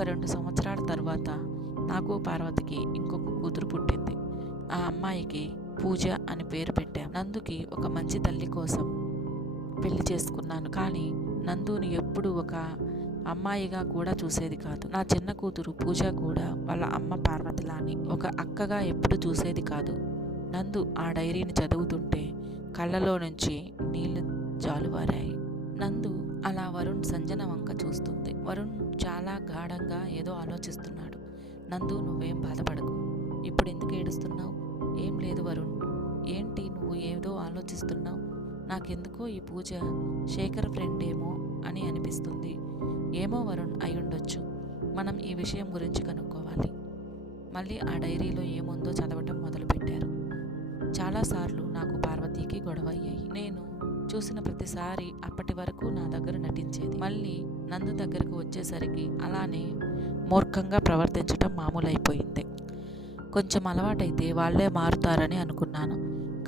ఒక 2 సంవత్సరాల తర్వాత నాకు పార్వతికి ఇంకొక కూతురు పుట్టింది. ఆ అమ్మాయికి పూజ అని పేరు పెట్టాను. నందుకి ఒక మంచి తల్లి కోసం పెళ్లి చేసుకున్నాను. కానీ నందుని ఎప్పుడు ఒక అమ్మాయిగా కూడా చూసేది కాదు. నా చిన్న కూతురు పూజ కూడా వాళ్ళ అమ్మ పార్వతిలాని ఒక అక్కగా ఎప్పుడు చూసేది కాదు. నందు ఆ డైరీని చదువుతుంటే కళ్ళలో నుంచి నీళ్లు జాలువారాయి. నందు అలా వరుణ్ సంజన వంక చూస్తుంది. వరుణ్ చాలా గాఢంగా ఏదో ఆలోచిస్తున్నాడు. నందు, నువ్వేం బాధపడకు. ఇప్పుడు ఎందుకు ఏడుస్తున్నావు? ఏం లేదు వరుణ్. ఏంటి నువ్వు ఏదో ఆలోచిస్తున్నావు? నాకెందుకో ఈ పూజ శేఖర్ ఫ్రెండ్ ఏమో అని అనిపిస్తుంది. ఏమో వరుణ్, అయ్యుండొచ్చు. మనం ఈ విషయం గురించి కనుక్కోవాలి. మళ్ళీ ఆ డైరీలో ఏముందో చదవటం మొదలుపెట్టారు. చాలాసార్లు నాకు పార్వతీకి గొడవ అయ్యాయి. నేను చూసిన ప్రతిసారి అప్పటి వరకు నా దగ్గర నటించేది. మళ్ళీ నందు దగ్గరకు వచ్చేసరికి అలానే మూర్ఖంగా ప్రవర్తించడం మామూలైపోయింది. కొంచెం అలవాటైతే వాళ్లే మారుతారని అనుకున్నాను.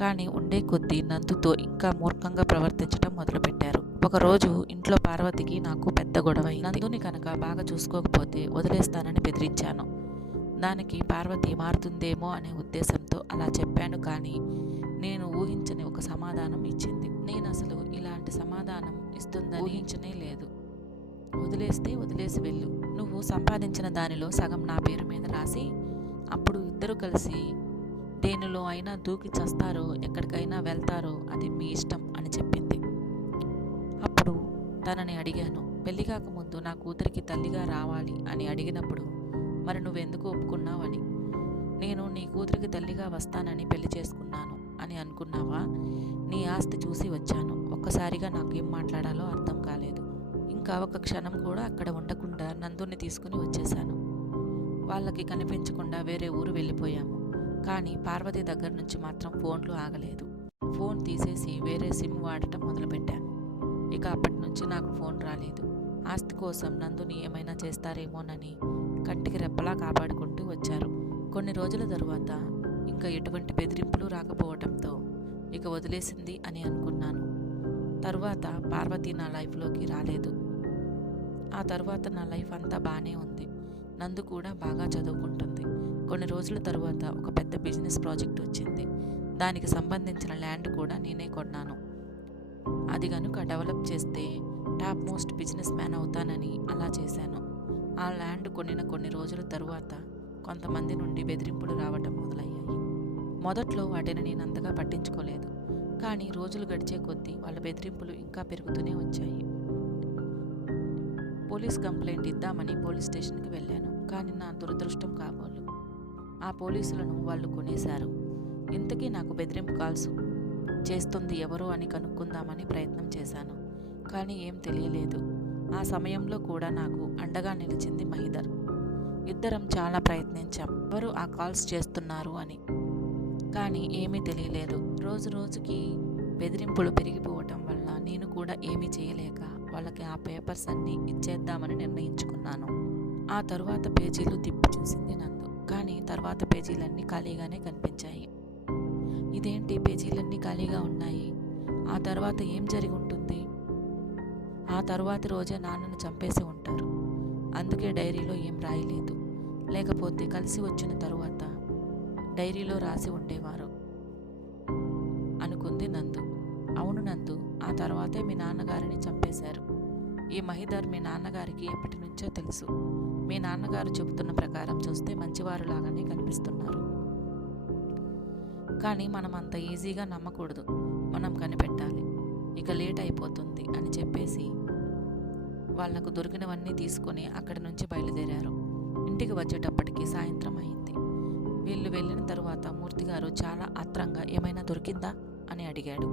కానీ ఉండే కొద్దీ నందుతో ఇంకా మూర్ఖంగా ప్రవర్తించడం మొదలుపెట్టారు. ఒకరోజు ఇంట్లో పార్వతికి నాకు పెద్ద గొడవ. నందుని కనుక బాగా చూసుకోకపోతే వదిలేస్తానని బెదిరించాను. దానికి పార్వతి మారుతుందేమో అనే ఉద్దేశంతో అలా చెప్పాను. కానీ నేను ఊహించని ఒక సమాధానం ఇచ్చింది. నేను అసలు ఇలాంటి సమాధానం ఇస్తుందని ఊహించనే లేదు. వదిలేస్తే వదిలేసి వెళ్ళు. నువ్వు సంపాదించిన దానిలో సగం నా పేరు మీద రాసి అప్పుడు ఇద్దరు కలిసి దేనిలో అయినా దూకి చస్తారో ఎక్కడికైనా వెళ్తారో అది మీ ఇష్టం అని చెప్పింది. అప్పుడు తనని అడిగాను, పెళ్లి కాకముందు నా కూతురికి తల్లిగా రావాలి అని అడిగినప్పుడు మరి నువ్వెందుకు ఒప్పుకున్నావని. నేను నీ కూతురికి తల్లిగా వస్తానని పెళ్లి చేసుకున్నాను అని అనుకున్నావా? నీ ఆస్తి చూసి వచ్చాను. ఒక్కసారిగా నాకేం మాట్లాడాలో అర్థం కాలేదు. ఇంకా ఒక క్షణం కూడా అక్కడ ఉండకుండా నందుని తీసుకుని వచ్చేశాను. వాళ్ళకి కనిపించకుండా వేరే ఊరు వెళ్ళిపోయాము. కానీ పార్వతి దగ్గర నుంచి మాత్రం ఫోన్లు ఆగలేదు. ఫోన్ తీసేసి వేరే సిమ్ వాడటం మొదలుపెట్టాను. ఇక అప్పటి నుంచి నాకు ఫోన్ రాలేదు. ఆస్తి కోసం నందుని ఏమైనా చేస్తారేమోనని కంటికి రెప్పలా కాపాడుకుంటూ వచ్చారు. కొన్ని రోజుల తరువాత ఇంకా ఎటువంటి బెదిరింపులు రాకపోవడంతో ఇక వదిలేసింది అని అనుకున్నాను. తరువాత పార్వతి నా లైఫ్లోకి రాలేదు. ఆ తర్వాత నా లైఫ్ అంతా బాగానే ఉంది. నందు కూడా బాగా చదువుకుంటుంది. కొన్ని రోజుల తరువాత ఒక పెద్ద బిజినెస్ ప్రాజెక్ట్ వచ్చింది. దానికి సంబంధించిన ల్యాండ్ కూడా నేనే కొన్నాను. అది కనుక డెవలప్ చేస్తే టాప్ మోస్ట్ బిజినెస్ మ్యాన్ అవుతానని అలా చేశాను. ఆ ల్యాండ్ కొనిన కొన్ని రోజుల తరువాత కొంతమంది నుండి బెదిరింపులు రావటం మొదలయ్యాయి. మొదట్లో వాటిని నేను అంతగా పట్టించుకోలేదు. కానీ రోజులు గడిచే కొద్దీ వాళ్ళ బెదిరింపులు ఇంకా పెరుగుతూనే వచ్చాయి. పోలీస్ కంప్లైంట్ ఇద్దామని పోలీస్ స్టేషన్కి వెళ్ళాను. కానీ నా దురదృష్టం కాబోలు ఆ పోలీసులను వాళ్ళు కొనేశారు. ఇంతకీ నాకు బెదిరింపు కాల్స్ చేస్తుంది ఎవరు అని కనుక్కుందామని ప్రయత్నం చేశాను. కానీ ఏం తెలియలేదు. ఆ సమయంలో కూడా నాకు అండగా నిలిచింది మహిదర్. ఇద్దరం చాలా ప్రయత్నించాం ఎవరు ఆ కాల్స్ చేస్తున్నారు అని. కానీ ఏమీ తెలియలేదు. రోజు రోజుకి బెదిరింపులు పెరిగిపోవటం వల్ల నేను కూడా ఏమీ చేయలేక వాళ్ళకి ఆ పేపర్స్ అన్నీ ఇచ్చేద్దామని నిర్ణయించుకున్నాను. ఆ తరువాత పేజీలు తిప్పి చూసింది నందు. కానీ తర్వాత పేజీలన్నీ ఖాళీగానే కనిపించాయి. ఇదేంటి పేజీలన్నీ ఖాళీగా ఉన్నాయి? ఆ తర్వాత ఏం జరిగి ఉంటుంది? ఆ తరువాతి రోజే నాన్నను చంపేసి ఉంటారు. అందుకే డైరీలో ఏం రాయలేదు. లేకపోతే కలిసి వచ్చిన తరువాత డైరీలో రాసి ఉండేవారు అనుకుంది నందు. అవును నందు, ఆ తర్వాతే మీ నాన్నగారిని చంపేశారు. ఈ మహిదర్ మీ నాన్నగారికి ఎప్పటి నుంచో తెలుసు. మీ నాన్నగారు చెబుతున్న ప్రకారం చూస్తే మంచివారులాగానే కనిపిస్తున్నారు. కానీ మనం అంత ఈజీగా నమ్మకూడదు. మనం కనిపెట్టాలి. ఇక లేట్ అయిపోతుంది అని చెప్పేసి వాళ్లకు దొరికినవన్నీ తీసుకొని అక్కడి నుంచి బయలుదేరారు. ఇంటికి వచ్చేటప్పటికి సాయంత్రం అయింది. వీళ్ళు వెళ్ళిన తరువాత మూర్తిగారు చాలా ఆత్రంగా ఏమైనా దొరికిందా అని అడిగాడు.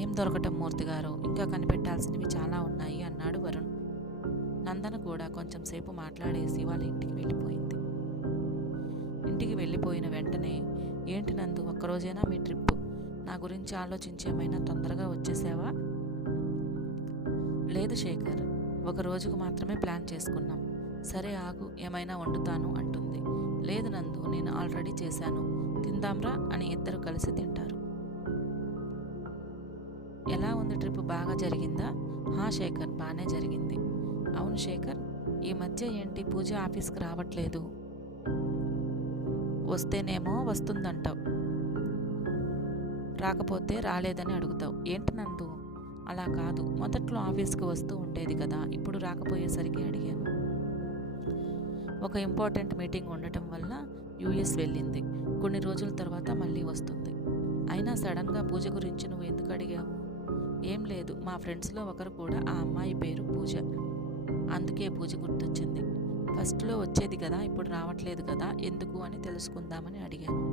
ఏం దొరకటం మూర్తిగారు, ఇంకా కనిపెట్టాల్సినవి చాలా ఉన్నాయి అన్నాడు వరుణ్. నందన కూడా కొంచెం సేపు మాట్లాడేసి వాళ్ళ ఇంటికి వెళ్ళిపోయింది. ఇంటికి వెళ్ళిపోయిన వెంటనే, ఏంటి నందు, ఒక్కరోజైనా మీ ట్రిప్? నా గురించి ఆలోచించేమైనా తొందరగా వచ్చేసావా? లేదు శేఖర్, ఒక రోజుకు మాత్రమే ప్లాన్ చేసుకున్నాం. సరే ఆగు, ఏమైనా వండుతాను అంటుంది. లేదు నందు, నేను ఆల్రెడీ చేశాను, తిందాంరా అని ఇద్దరు కలిసి తింటారు. ఎలా ఉంది ట్రిప్, బాగా జరిగిందా? శేఖర్, బాగానే జరిగింది. అవును శేఖర్, ఈ మధ్య ఏంటి పూజ ఆఫీస్కి రావట్లేదు, వస్తేనేమో వస్తుందంటావు, రాకపోతే రాలేదని అడుగుతావు. ఏంటి నందు అలా కాదు, మొదట్లో ఆఫీస్కి వస్తూ ఉండేది కదా, ఇప్పుడు రాకపోయేసరికి అడిగాను. ఒక ఇంపార్టెంట్ మీటింగ్ ఉండటం వల్ల యూఎస్ వెళ్ళింది. కొన్ని రోజుల తర్వాత మళ్ళీ వస్తుంది. అయినా సడన్గా పూజ గురించి నువ్వు ఎందుకు అడిగావు? ఏం లేదు, మా ఫ్రెండ్స్లో ఒకరు కూడా ఆ అమ్మాయి పేరు పూజ, అందుకే పూజ గుర్తొచ్చింది. ఫస్ట్లో వచ్చేది కదా, ఇప్పుడు రావట్లేదు కదా, ఎందుకు అని తెలుసుకుందామని అడిగాను.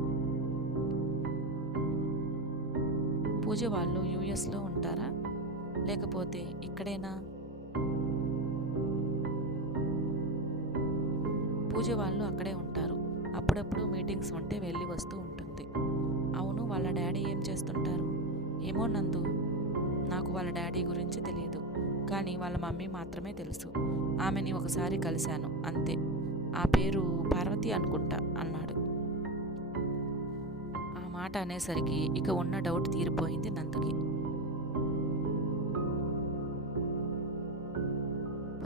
పూజ వాళ్ళు యూఎస్లో ఉంటారా, లేకపోతే ఇక్కడేనా? పూజ వాళ్ళు అక్కడే ఉంటారు. అప్పుడప్పుడు మీటింగ్స్ ఉంటే వెళ్ళి వస్తూ ఉంటుంది. అవును, వాళ్ళ డాడీ ఏం చేస్తుంటారు? ఏమో నందు, నాకు వాళ్ళ డాడీ గురించి తెలియదు, కానీ వాళ్ళ మమ్మీ మాత్రమే తెలుసు. ఆమెని ఒకసారి కలిశాను, అంతే. ఆ పేరు పార్వతి అనుకుంటా అన్నాడు. ఆ మాట అనేసరికి ఇక ఉన్న డౌట్ తీరిపోయింది నందుకి.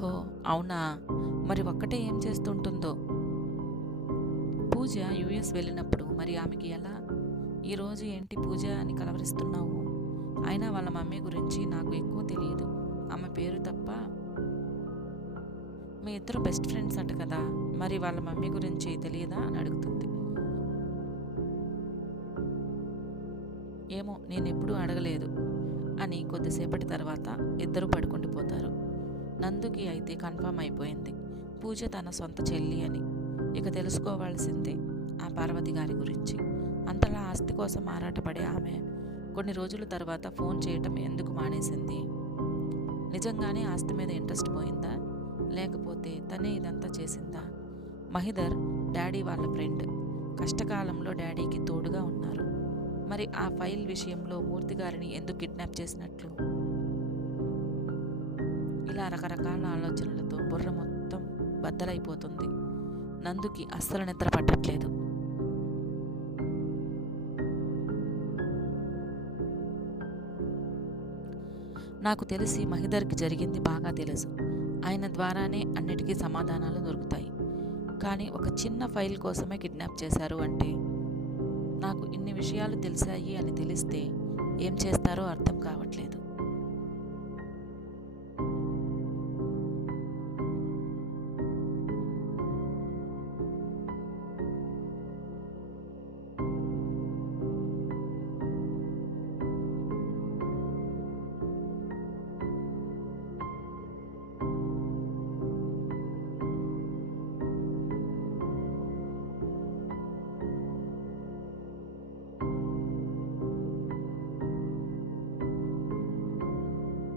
ఓ అవునా, మరి ఒక్కటే ఏం చేస్తుంటుందో? పూజ యూఎస్ వెళ్ళినప్పుడు మరి ఆమెకి ఎలా? ఈరోజు ఏంటి పూజ అని కలవరిస్తున్నావు? అయినా వాళ్ళ మమ్మీ గురించి నాకు ఎక్కువ తెలియదు, ఆమె పేరు తప్ప. మీ ఇద్దరు బెస్ట్ ఫ్రెండ్స్ అంట కదా, మరి వాళ్ళ మమ్మీ గురించి తెలియదా అని అడుగుతుంది. ఏమో, నేను ఎప్పుడూ అడగలేదు అని కొద్దిసేపటి తర్వాత ఇద్దరు పడుకుండిపోతారు. నందుకి అయితే కన్ఫర్మ్ అయిపోయింది పూజ తన సొంత చెల్లి అని. ఇక తెలుసుకోవాల్సింది ఆ పార్వతి గారి గురించి. అంతలా ఆస్తి కోసం ఆరాటపడే ఆమె కొన్ని రోజుల తర్వాత ఫోన్ చేయటం ఎందుకు మానేసింది? నిజంగానే ఆస్తి మీద ఇంట్రెస్ట్ పోయిందా, లేకపోతే తనే ఇదంతా చేసిందా? మహిధర్ డాడీ వాళ్ళ ఫ్రెండ్, కష్టకాలంలో డాడీకి తోడుగా ఉన్నారు. మరి ఆ ఫైల్ విషయంలో మూర్తి గారిని ఎందుకు కిడ్నాప్ చేసినట్లు? ఇలా రకరకాల ఆలోచనలతో బుర్ర మొత్తం బద్దలైపోతుంది. నందుకి అస్సలు నిద్ర పట్టట్లేదు. నాకు తెలిసి మహిధర్కి జరిగింది బాగా తెలుసు. ఆయన ద్వారానే అన్నిటికీ సమాధానాలు దొరుకుతాయి. కానీ ఒక చిన్న ఫైల్ కోసమే కిడ్నాప్ చేశారు అంటే, నాకు ఇన్ని విషయాలు తెలిసాయి అని తెలిస్తే ఏం చేస్తారో అర్థం కావట్లేదు.